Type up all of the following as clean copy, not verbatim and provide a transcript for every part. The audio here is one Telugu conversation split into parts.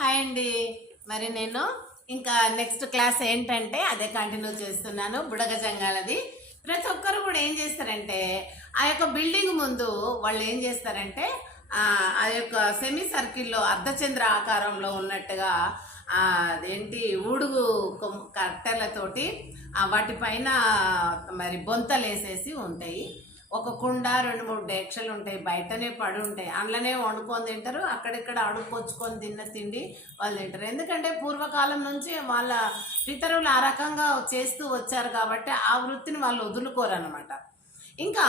హాయ్ అండి. మరి నేను ఇంకా నెక్స్ట్ క్లాస్ ఏంటంటే అదే కంటిన్యూ చేస్తున్నాను. బుడగ జంగాలది. ప్రతి ఒక్కరు కూడా ఏం చేస్తారంటే ఆ యొక్క బిల్డింగ్ ముందు వాళ్ళు ఏం చేస్తారంటే ఆ యొక్క సెమీ సర్కిల్లో అర్ధచంద్ర ఆకారంలో ఉన్నట్టుగా అదేంటి ఊడుగు కట్టెలతోటి వాటిపైన మరి బొంతలు వేసేసి ఉంటాయి. ఒక కుండ 2-3 డేక్షలు ఉంటాయి, బయటనే పడి ఉంటాయి. అందులోనే వండుకొని తింటారు, అక్కడిక్కడ అడుక్కొచ్చుకొని తిన్న తిండి వాళ్ళు తింటారు. ఎందుకంటే పూర్వకాలం నుంచి వాళ్ళ పితరులు ఆ రకంగా చేస్తూ వచ్చారు కాబట్టి ఆ వృత్తిని వాళ్ళు వదులుకోరు అనమాట. ఇంకా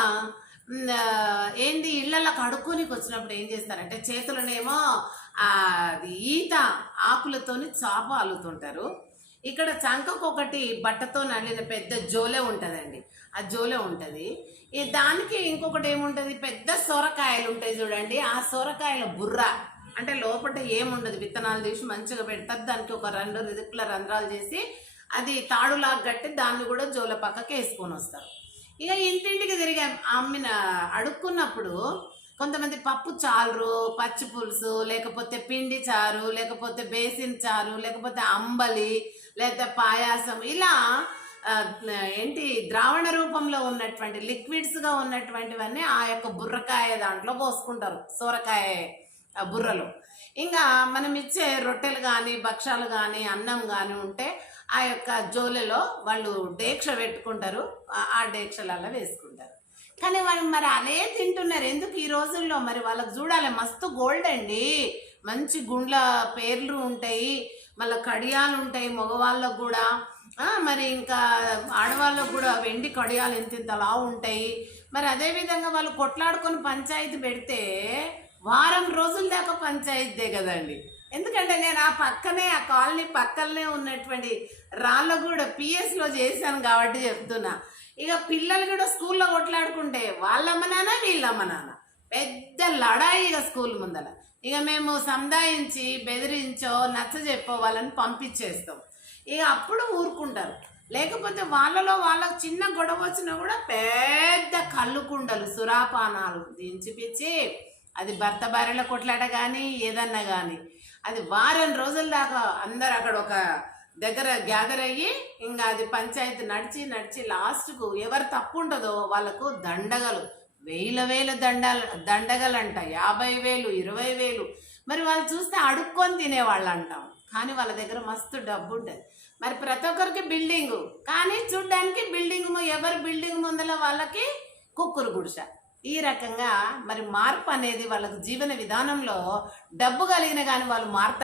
ఏంది ఇళ్లలోకి అడుక్కోనికి వచ్చినప్పుడు ఏం చేస్తారంటే చేతులనేమో అది ఈత ఆకులతోని చాప అల్లుతుంటారు. ఇక్కడ చంకకొకటి బట్టతో నల్లిన పెద్ద జోలే ఉంటుందండి. ఆ జోలే ఉంటుంది. దానికి ఇంకొకటి ఏముంటుంది, పెద్ద సొరకాయలు ఉంటాయి చూడండి. ఆ సొరకాయల బుర్ర అంటే లోపల ఏముండదు, విత్తనాలు తీసి మంచిగా పెడతారు. దానికి ఒక 2 రిదుకుల రంధ్రాలు చేసి అది తాడులాగా కట్టి దాన్ని కూడా జోల పక్కకి వేసుకొని వస్తారు. ఇక ఇంటింటికి తిరిగి అడుక్కున్నప్పుడు కొంతమంది పప్పు చారు, పచ్చి పులుసు, లేకపోతే పిండి చారు, లేకపోతే బేసిన్ చారు, లేకపోతే అంబలి, లేకపోతే పాయాసం, ఇలా ఏంటి ద్రావణ రూపంలో ఉన్నటువంటి లిక్విడ్స్గా ఉన్నటువంటివన్నీ ఆ యొక్క బుర్రకాయ దాంట్లో పోసుకుంటారు, సోరకాయ బుర్రలు. ఇంకా మనం ఇచ్చే రొట్టెలు కానీ భక్షాలు కానీ అన్నం కానీ ఉంటే ఆ యొక్క జోలెలో వాళ్ళు డేక్ష పెట్టుకుంటారు, ఆ డేక్షలలో వేసుకుంటారు. కానీ వాళ్ళు మరి అదే తింటున్నారు ఎందుకు ఈ రోజుల్లో? మరి వాళ్ళకి చూడాలి, మస్తు గోల్డ్ అండి, మంచి గుండ్ల పేర్లు ఉంటాయి, మళ్ళీ కడియాలు ఉంటాయి మగవాళ్ళకు కూడా, మరి ఇంకా ఆడవాళ్ళకు కూడా వెండి కడియాలు ఇంతలా ఉంటాయి. మరి అదేవిధంగా వాళ్ళు కొట్లాడుకొని పంచాయతీ పెడితే వారం రోజుల దాకా పంచాయతీదే కదండి. ఎందుకంటే నేను ఆ పక్కనే ఆ కాలనీ పక్కనే ఉన్నటువంటి రాళ్ళగూడ పిఎస్లో చేశాను కాబట్టి చెప్తున్నా. ఇక పిల్లలు కూడా స్కూల్లో కొట్లాడుకుంటే వాళ్ళమ్మ నాన్న వీళ్ళమ్మ నాన్న పెద్ద లడాయి ఇక స్కూల్ ముందర. ఇక మేము సంధాయించి బెదిరించో నచ్చ చెప్పో వాళ్ళని పంపించేస్తాం. ఇక అప్పుడు ఊరుకుంటారు. లేకపోతే వాళ్ళలో వాళ్ళకు చిన్న గొడవ వచ్చినా కూడా పెద్ద కళ్ళు కుండలు సురాపానాలు దించిపిచ్చి అది భర్త భార్యల కొట్లాట కానీ ఏదన్నా కానీ అది వారం రోజుల దాకా అందరు అక్కడ ఒక దగ్గర గ్యాదర్ అయ్యి ఇంకా అది పంచాయతీ నడిచి నడిచి లాస్ట్కు ఎవరు తప్పు ఉంటుందో వాళ్ళకు దండగలు, వేల దండగలంట, 50,000 20,000. మరి వాళ్ళు చూస్తే అడుక్కొని తినేవాళ్ళు అంటాం, కానీ వాళ్ళ దగ్గర మస్తు డబ్బు ఉంటుంది. మరి ప్రతి ఒక్కరికి బిల్డింగు, కానీ చూడ్డానికి బిల్డింగ్ ఎవరి బిల్డింగ్ ముందల వాళ్ళకి కుక్కురు గుడిస. ఈ రకంగా మరి మార్పు అనేది వాళ్ళకు జీవన విధానంలో డబ్బు కలిగిన కానీ వాళ్ళు మార్పు